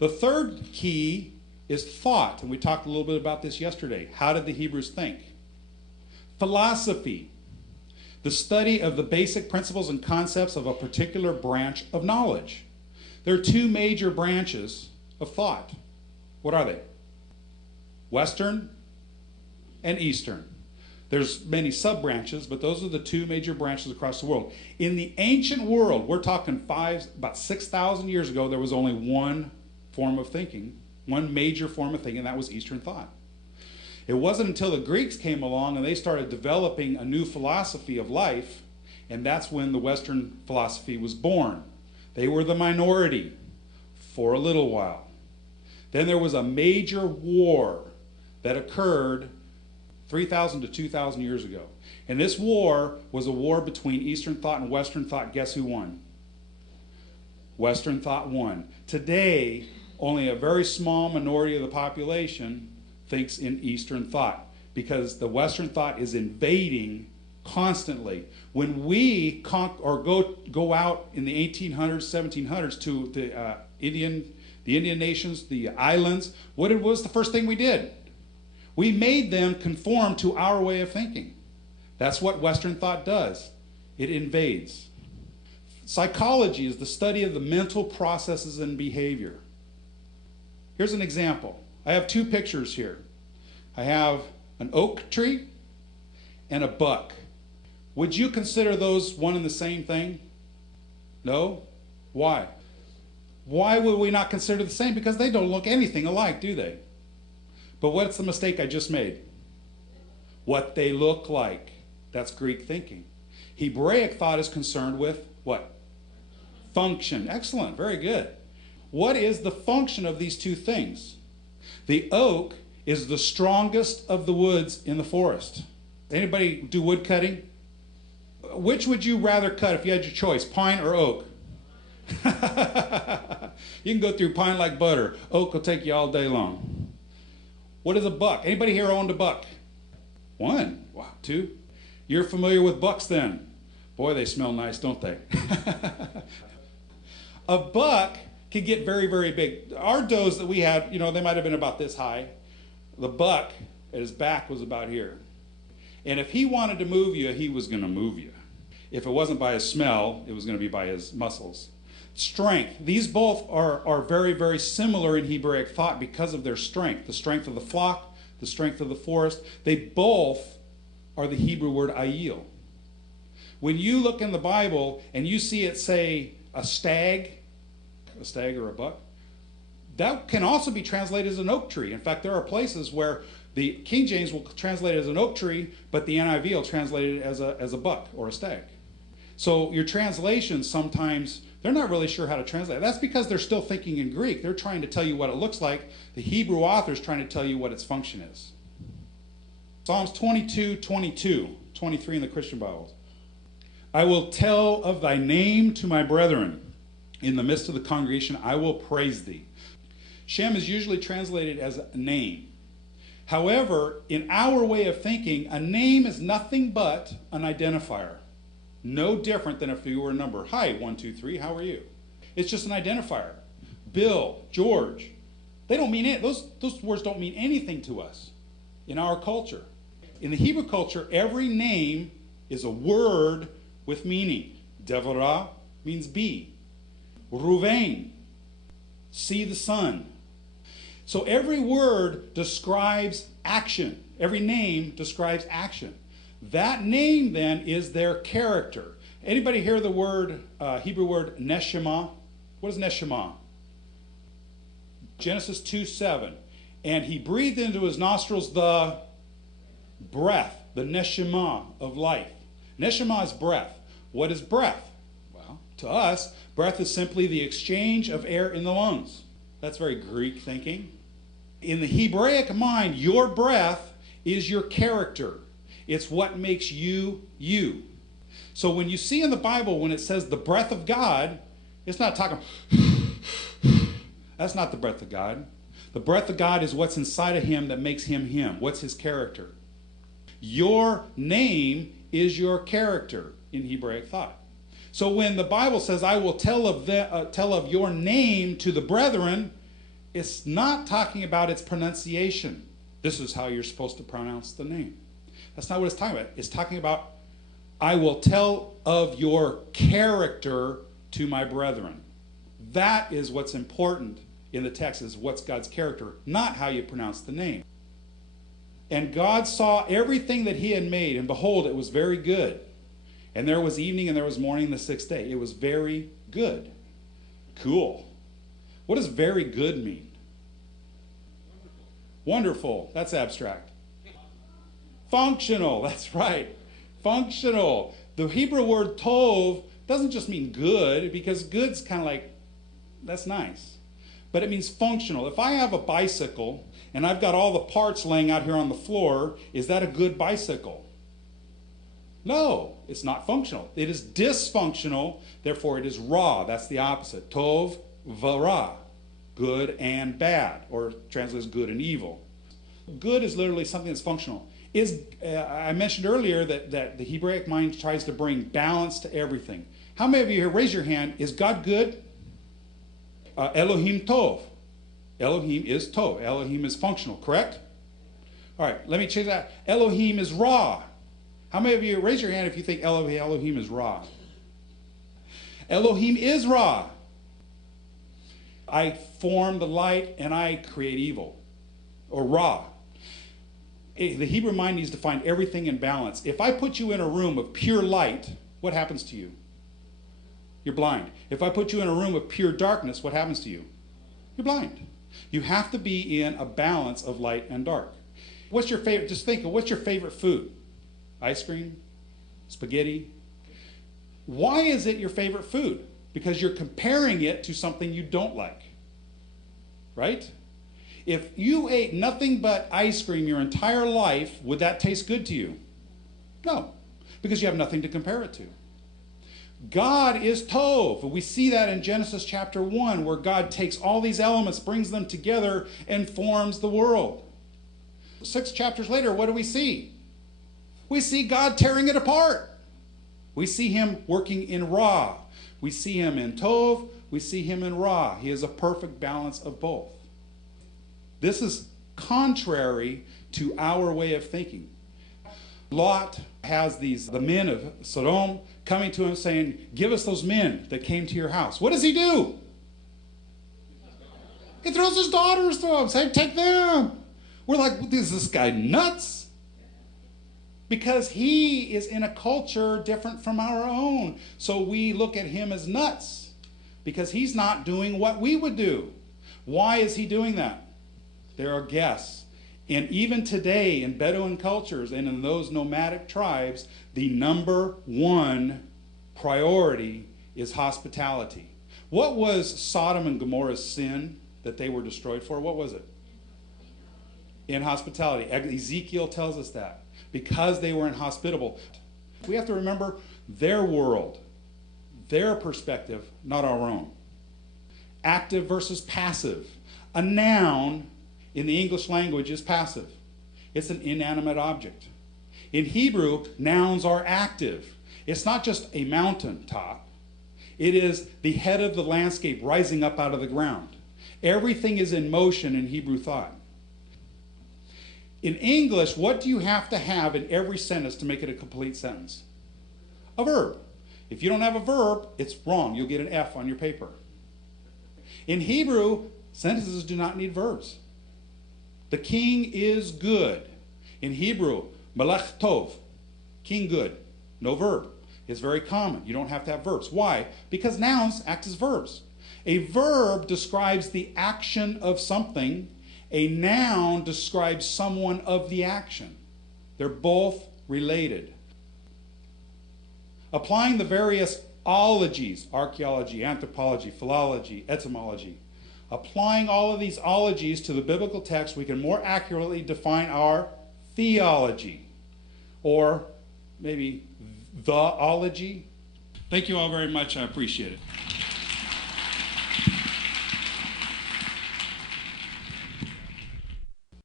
The third key is thought, and we talked a little bit about this yesterday. How did the Hebrews think? Philosophy, the study of the basic principles and concepts of a particular branch of knowledge. There are two major branches of thought. What are they? Western and Eastern. There's many sub-branches, but those are the two major branches across the world. In the ancient world, we're talking about 6,000 years ago, there was only one form of thinking, one major form of thinking, and that was Eastern thought. It wasn't until the Greeks came along and they started developing a new philosophy of life, and that's when the Western philosophy was born. They were the minority for a little while. Then there was a major war that occurred 3,000 to 2,000 years ago. And this war was a war between Eastern thought and Western thought. Guess who won? Western thought won. Today, only a very small minority of the population thinks in Eastern thought because the Western thought is invading constantly. When we go out in the 1800s, 1700s to the Indian nations, the islands, what was the first thing we did? We made them conform to our way of thinking. That's what Western thought does. It invades. Psychology is the study of the mental processes and behavior. Here's an example. I have two pictures here. I have an oak tree and a buck. Would you consider those one and the same thing? No? Why? Why would we not consider the same? Because they don't look anything alike, do they? But what's the mistake I just made? What they look like. That's Greek thinking. Hebraic thought is concerned with what? Function. Excellent. Very good. What is the function of these two things? The oak is the strongest of the woods in the forest. Anybody do wood cutting? Which would you rather cut if you had your choice, pine or oak? You can go through pine like butter. Oak will take you all day long. What is a buck? Anybody here owned a buck? One. Wow. Two. You're familiar with bucks then. Boy, they smell nice, don't they? A buck can get very, very big. Our does that we had, they might have been about this high. The buck at his back was about here. And if he wanted to move you, he was going to move you. If it wasn't by his smell, it was going to be by his muscles. Strength. These both are very, very similar in Hebraic thought because of their strength. The strength of the flock, the strength of the forest. They both are the Hebrew word ayil. When you look in the Bible and you see it say a stag or a buck, that can also be translated as an oak tree. In fact, there are places where the King James will translate it as an oak tree, but the NIV will translate it as a buck or a stag. So your translations sometimes, they're not really sure how to translate it. That's because they're still thinking in Greek. They're trying to tell you what it looks like. The Hebrew author is trying to tell you what its function is. Psalms 22:22, 23 in the Christian Bibles. I will tell of thy name to my brethren. In the midst of the congregation, I will praise thee. Shem is usually translated as a name. However, in our way of thinking, a name is nothing but an identifier. No different than if you were a number. Hi, 1, 2, 3, how are you? It's just an identifier. Bill, George, they don't mean it. Those words don't mean anything to us in our culture. In the Hebrew culture, every name is a word with meaning. Devorah means be. Ruvain, see the sun. So every word describes action. Every name describes action. That name then is their character. Anybody hear the word, Hebrew word neshama? What is neshama? Genesis 2:7. And he breathed into his nostrils the breath, the neshama of life. Neshama is breath. What is breath? Well, to us, breath is simply the exchange of air in the lungs. That's very Greek thinking. In the Hebraic mind, your breath is your character. It's what makes you, you. So when you see in the Bible, when it says the breath of God, it's not talking, that's not the breath of God. The breath of God is what's inside of him that makes him him. What's his character? Your name is your character in Hebraic thought. So when the Bible says, I will tell of your name to the brethren, It's not talking about its pronunciation. This is how you're supposed to pronounce the name. That's not what it's talking about. It's talking about, I will tell of your character to my brethren. That is what's important in the text, is what's God's character, not how you pronounce the name. And God saw everything that he had made, and behold, it was very good. And there was evening and there was morning the sixth day. It was very good. Cool. What does very good mean? Wonderful. That's abstract. Functional. That's right. Functional. The Hebrew word tov doesn't just mean good, because good's kind of like, that's nice. But it means functional. If I have a bicycle and I've got all the parts laying out here on the floor, is that a good bicycle? No, it's not functional. It is dysfunctional, therefore it is ra. That's the opposite. Tov v'ra. Good and bad, or translates good and evil. Good is literally something that's functional. I mentioned earlier that the Hebraic mind tries to bring balance to everything. How many of you here, raise your hand, is God good? Elohim tov. Elohim is tov. Elohim is functional, correct? All right, let me change that. Elohim is ra. How many of you, raise your hand if you think Elohim is ra? Elohim is ra. I form the light and I create evil, or ra. The Hebrew mind needs to find everything in balance. If I put you in a room of pure light, what happens to you? You're blind. If I put you in a room of pure darkness, what happens to you? You're blind. You have to be in a balance of light and dark. What's your favorite? Just think of, what's your favorite food? Ice cream? Spaghetti? Why is it your favorite food? Because you're comparing it to something you don't like. Right? If you ate nothing but ice cream your entire life, would that taste good to you? No, because you have nothing to compare it to. God is Tov. We see that in Genesis chapter 1, where God takes all these elements, brings them together, and forms the world. 6 chapters later, what do we see? We see God tearing it apart. We see him working in Ra. We see him in Tov. We see him in Ra. He is a perfect balance of both. This is contrary to our way of thinking. Lot has the men of Sodom coming to him saying, give us those men that came to your house. What does he do? He throws his daughters to him, saying, take them. We're like, is this guy nuts? Because he is in a culture different from our own. So we look at him as nuts, because he's not doing what we would do. Why is he doing that? There are guests. And even today in Bedouin cultures and in those nomadic tribes, the number one priority is hospitality. What was Sodom and Gomorrah's sin that they were destroyed for? What was it? Inhospitality. Ezekiel tells us that. Because they were inhospitable. We have to remember their world, their perspective, not our own. Active versus passive. A noun in the English language is passive. It's an inanimate object. In Hebrew, nouns are active. It's not just a mountain top. It is the head of the landscape rising up out of the ground. Everything is in motion in Hebrew thought. In English, what do you have to have in every sentence to make it a complete sentence? A verb. If you don't have a verb, it's wrong. You'll get an F on your paper. In Hebrew, sentences do not need verbs. The king is good. In Hebrew, melech tov, king good. No verb. It's very common. You don't have to have verbs. Why? Because nouns act as verbs. A verb describes the action of something. A noun describes someone of the action. They're both related. Applying the various ologies, archaeology, anthropology, philology, etymology, applying all of these ologies to the biblical text, we can more accurately define our theology, or maybe the ology. Thank you all very much. I appreciate it.